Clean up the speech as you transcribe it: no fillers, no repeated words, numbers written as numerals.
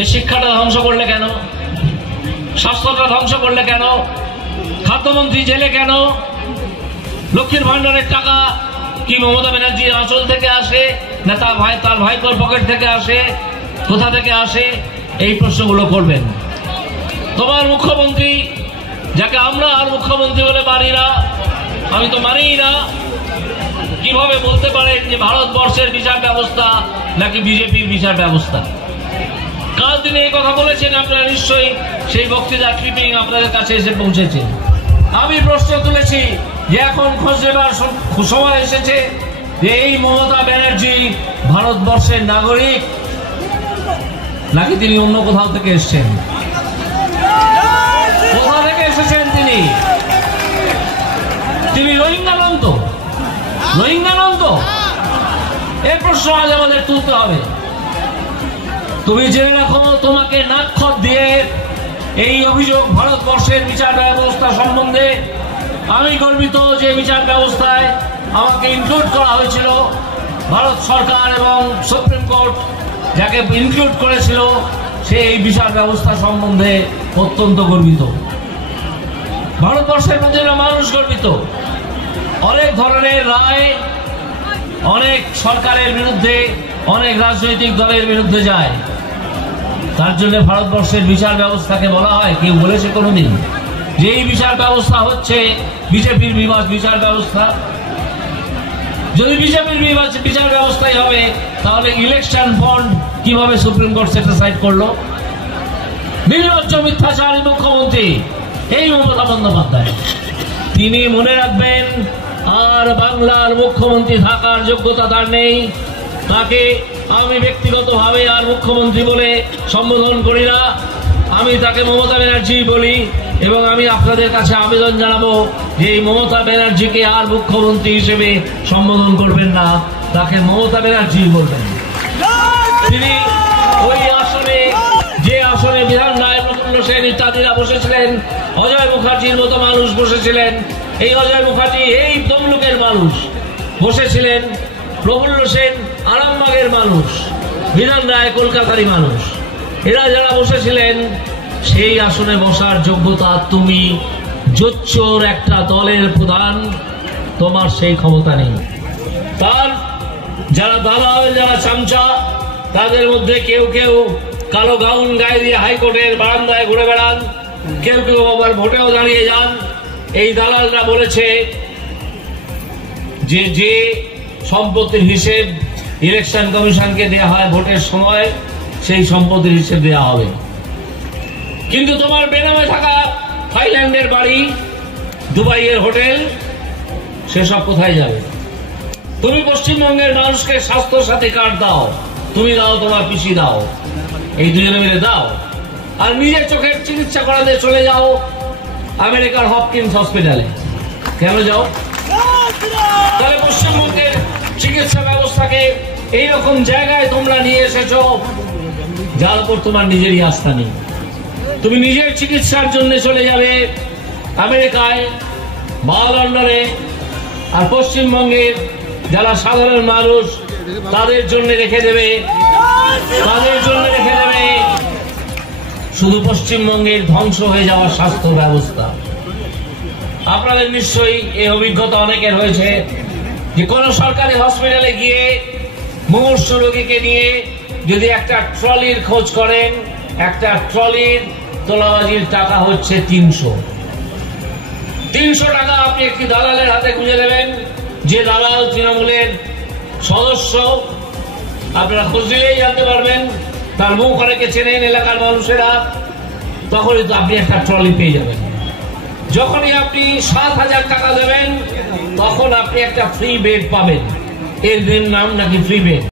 যে শিক্ষাটা ধ্বংস করলে কেন, স্বাস্থ্যটা ধ্বংস করলে কেন, খাদ্যমন্ত্রী জেলে কেন, লক্ষ্মীর ভান্ডারের টাকা কি মমতা ব্যানার্জির আঁচল থেকে আসে না তার ভাইপোর পকেট থেকে আসে, কোথা থেকে আসে, এই প্রশ্নগুলো করবেন। তোমার মুখ্যমন্ত্রী, যাকে আমরা আর মুখ্যমন্ত্রী বলে মানি না, আমি তো মানিই না, কিভাবে বলতে পারেন যে ভারতবর্ষের বিচার ব্যবস্থা নাকি বিজেপির বিচার ব্যবস্থা? কাল তিনি এই কথা বলেছেন, আপনারা নিশ্চয়ই সেই বক্তৃতার ক্লিপিং আপনাদের কাছে এসে পৌঁছেছে। আমি প্রশ্ন তুলেছি যে এখন খোঁজ নেবার সময় এসেছে যে এই মমতা ব্যানার্জি ভারতবর্ষের নাগরিক নাকি তিনি অন্য কোথাও থেকে এসছেন? কোথা থেকে এসেছেন তিনি রোহিঙ্গা নন তো? এই প্রশ্ন আজ আমাদের তুলতে হবে। তুমি জেনে রাখো, তোমাকে নাক্ষর দিয়ে এই অভিযোগ ভারতবর্ষের বিচার ব্যবস্থা সম্বন্ধে আমি গর্বিত যে বিচার ব্যবস্থায় আমাকে ইনক্লুড করা হয়েছিল। ভারত সরকার এবং সুপ্রিম কোর্ট যাকে ইনক্লুড করেছিল সে এই বিচার ব্যবস্থা সম্বন্ধে অত্যন্ত গর্বিত। ভারতবর্ষের মধ্যে মানুষ গর্বিত। অনেক ধরনের রায় অনেক সরকারের বিরুদ্ধে, অনেক রাজনৈতিক দলের বিরুদ্ধে যায়। তার জন্য ভারতবর্ষের বিচার ব্যবস্থাকে বলা হয়, কেউ বলেছে কোনোদিন যে এই বিচার ব্যবস্থা হচ্ছে বিজেপির বিচার ব্যবস্থা? যদি বিজেপির বিচার ব্যবস্থাই হবে তাহলে ইলেকশন বন্ড কিভাবে সুপ্রিম কোর্ট সেটিসাইড করলো? নির্লজ্জ মিথ্যাচারী মুখ্যমন্ত্রী এই মমতা বন্দ্যোপাধ্যায়। তিনি মনে রাখবেন, আর বাংলার মুখ্যমন্ত্রী থাকার যোগ্যতা তার নেই। তাকে আমি ব্যক্তিগতভাবে আর মুখ্যমন্ত্রী বলে সম্বোধন করি না, আমি তাকে মমতা ব্যানার্জি বলি। এবং আমি আপনাদের কাছে আবেদন জানাবো যে এই মমতা ব্যানার্জিকে আর মুখ্যমন্ত্রী হিসেবে সম্বোধন করবেন না, তাকে মমতা ব্যানার্জি বলবেন। তিনি ওই আসনে, যে আসনে বিধান রায়, প্রফুল্ল সেন ইত্যাদিরা বসেছিলেন, অজয় মুখার্জির মতো মানুষ বসেছিলেন। এই অজয় মুখার্জি এই তমলুকের মানুষ বসেছিলেন, প্রফুল্ল সেন আরামবাগের মানুষ, বিধান রায় কলকাতারই মানুষ। এরা যারা বসেছিলেন সেই আসনে বসার যোগ্যতা তুমি, জোচ্চোর একটা দলের প্রধান, তোমার সেই ক্ষমতা নেই। তার যারা দালাল, যারা চামচা, তাদের মধ্যে কেউ কেউ কালো গাউন গায়ে দিয়ে হাইকোর্টের বারান্দায় ঘুরে বেড়ান, কেউ কেউ আবার ভোটেও দাঁড়িয়ে যান। এই দালালরা বলেছে যে সম্পত্তির হিসেব ইলেকশন কমিশনকে দেওয়া হয় ভোটের সময়, সেই সম্পত্তির হিসেব দেওয়া হবে। কিন্তু তোমার বেনামে থাকা থাইল্যান্ডের বাড়ি, দুবাইয়ের হোটেল, সেসব কোথায় যাবে? তুমি পশ্চিমবঙ্গের মানুষকে স্বাস্থ্য সাথী কার্ড দাও, তুমি দাও, তোমার পিসি দাও, এই দুজনে মিলে দাও, আর নিজের চোখের চিকিৎসা করাতে চলে যাও আমেরিকার হপকিন্স হসপিটালে। কেন যাও? তাহলে পশ্চিমবঙ্গের চিকিৎসা ব্যবস্থাকে এইরকম জায়গায় তোমরা নিয়ে এসেছো যার উপর তোমার নিজেরই আস্থা নেই। তুমি নিজের চিকিৎসার জন্য চলে যাবে আমেরিকায় বা লন্ডনে, আর পশ্চিমবঙ্গের যারা সাধারণ মানুষ তাদের জন্য রেখে দেবে শুধু পশ্চিমবঙ্গের ধ্বংস হয়ে যাওয়া স্বাস্থ্য ব্যবস্থা। আপনাদের নিশ্চয়ই এই অভিজ্ঞতা অনেকের হয়েছে যে কোন সরকারি হসপিটালে গিয়ে মুমূর্ষ রোগীকে নিয়ে যদি একটা ট্রলির খোঁজ করেন, একটা ট্রলির তোলাবাজির টাকা হচ্ছে 300 টাকা। আপনি একটি দালালের হাতে খুঁজে দেবেন, যে দালাল তৃণমূলের সদস্য, আপনারা খোঁজ দিলেই জানতে পারবেন, তার মুখ অনেকে চেনেন এলাকার মানুষেরা, তখনই তো আপনি একটা ট্রলি পেয়ে যাবেন। যখনই আপনি 7,000 টাকা দেবেন তখন আপনি একটা ফ্রি বেড পাবেন। এর নাম নাকি ফ্রি বেড।